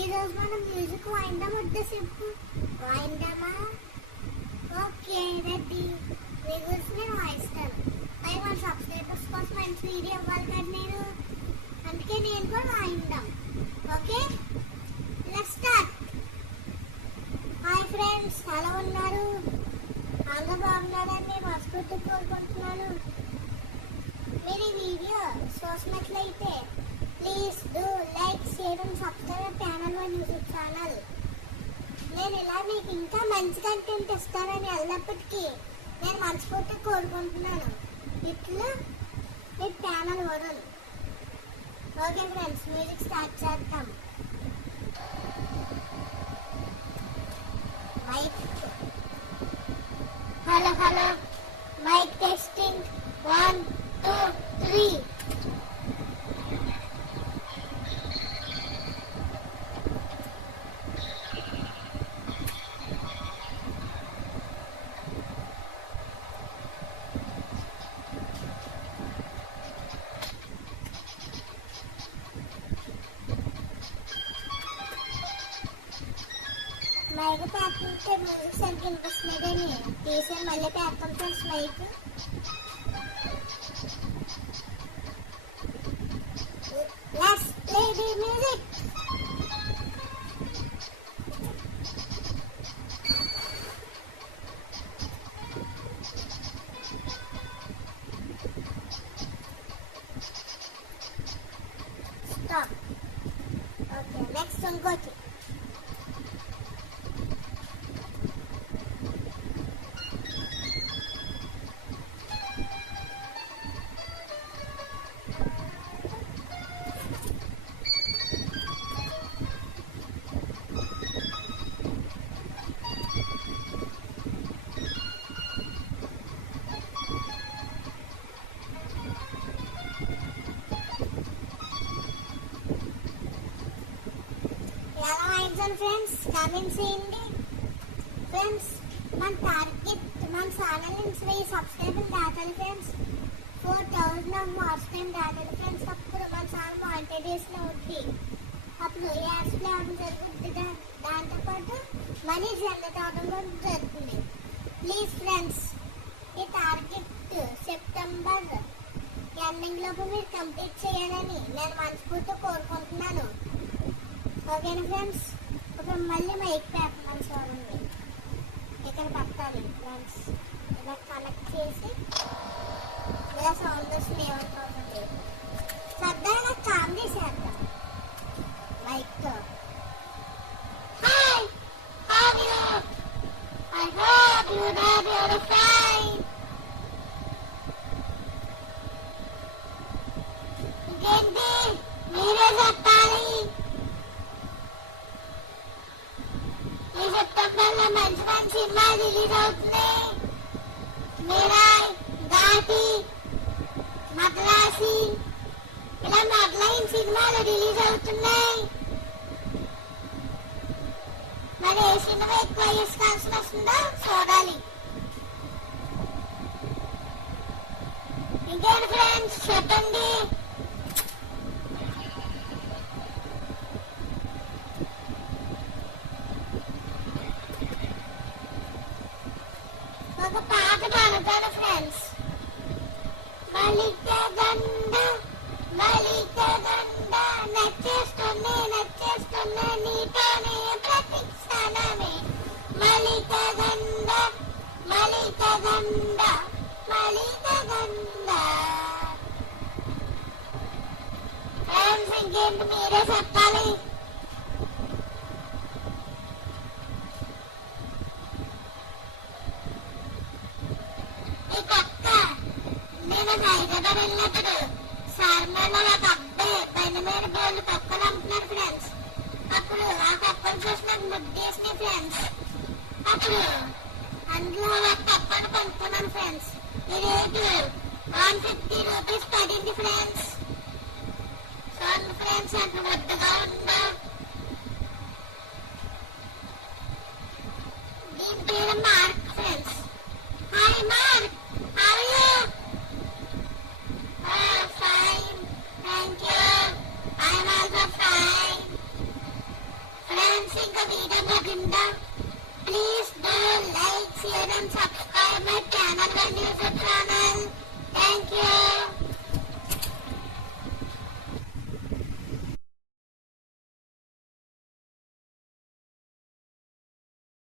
ఈరోజు మనం మ్యూజిక్ వాయిందాం వద్దా చెప్పు. వాయిందామా? Okay ready. మీ గురించి నేను వాయిస్తాను. పై మన సబ్స్క్రైబర్స్ కోసం మంచి వీడియో ఇవ్వాలి కదా నేను, అందుకే నేను కూడా వాయిందాం. Okay let's start. Hi friends, ఎలా ఉన్నారు? అందరూ బాగున్నారని నేను మనస్ఫూర్తిగా కోరుకుంటున్నాను. మీరు ఈ వీడియో చూసినట్లయితే please do like, share and subscribe channel one YouTube channel. నేను ఇలా మీకు ఇంకా మంచి కంటెంట్ ఇస్తానని ఎల్లప్పటికీ నేను మనస్ఫూర్తిగా కోరుకుంటున్నాను. ఇట్లా మీ channel Varun. Okay friends, music start చేద్దాం. Mic hello hello, mic testing 1 2 3. Mic పేపర్తో మ్యూజిక్ సరిగ్గా వినిపిస్తున్నాడని తీసి మళ్ళీ paper friends mic. Let's play the music. Stop. Okay, next one go to. ఎలా వాయించాలి ఫ్రెండ్స్, కామెంట్ చేయండి. ఫ్రెండ్స్ మన టార్గెట్, మన ఛానల్ నుంచి 1000 సబ్స్క్రైబర్లు దాటాలి ఫ్రెండ్స్. 4000 ఆఫ్ వాచ్ టైం దాటాలి ఫ్రెండ్స్. అప్పుడు మన ఛానల్ మానిటైజేషన్ అవుతుంది. అప్పుడు యాడ్స్ ప్లే అవడం జరుగుతుంది. దాంతోపాటు మనీ జనరేట్ అవడం కూడా జరుగుతుంది. ప్లీజ్ ఫ్రెండ్స్, ఈ టార్గెట్ సెప్టెంబర్ ఎండింగ్ లోపు మీరు కంప్లీట్ చేయాలని నేను మనస్ఫూర్తిగా కోరుకుంటున్నాను. ఓకేనా ఫ్రెండ్స్? ఇప్పుడు మళ్ళీ మైక్ పేపర్ చూడండి, ఇక్కడ పెట్టాలి ఫ్రెండ్స్. ఇలా కనెక్ట్ చేసి ఇలా సౌండ్ వస్తుంది. ఏమనుకోకండి, సరదాగా కామెడీ చేద్దాం మైక్తో. Hi, how are you? I hope you are fine. ఇంకేంటి మీరే చెప్పాలి. ఈ సెప్టెంబర్లో మంచి మంచి సినిమాలు రిలీజ్ అవుతున్నాయి. మీరాయ్, ఘాటి, మద్రాసి, ఇలా మొదలైన సినిమాలు రిలీజ్ అవుతున్నాయి. మరి ఏ సినిమా ఎక్కువ వేసుకోవాల్సిన వస్తుందో చూడాలి. ఇంకేంటి ఫ్రెండ్స్ చెప్పండి. ఒక పాట పాడతాను ఫ్రెండ్స్. మలిక దండ మలిక దండ, నచ్చేస్తున్నా నీతోనే ప్రతి క్షణమే. మలిక దండ మలిక దండ మలిక దండ. ఫ్రెండ్స్ ఇంకేంటి మీరే చెప్పాలి. నేను హైదరాబాద్ వెళ్ళినప్పుడు సార్మేలో ఒక అబ్బాయి బండి మీద బోళ్ళు పక్కలు అమ్ముతున్నారు ఫ్రెండ్స్. అప్పుడు ఆ పక్కలు చూసి నాకు ముద్దేసినాయి ఫ్రెండ్స్. అప్పుడు అందులో ఒక పక్కను కొనుక్కున్నాను ఫ్రెండ్స్. ఈ రేటు 150 రూపీస్ పడింది ఫ్రెండ్స్. చూడండి ఫ్రెండ్స్ ఎంత ముద్దగా ఉందో. దీని పేరు mark friends. Hi mark, how are you? Fine, thank you. I am also fine. Agenda. Please do like, share and subscribe.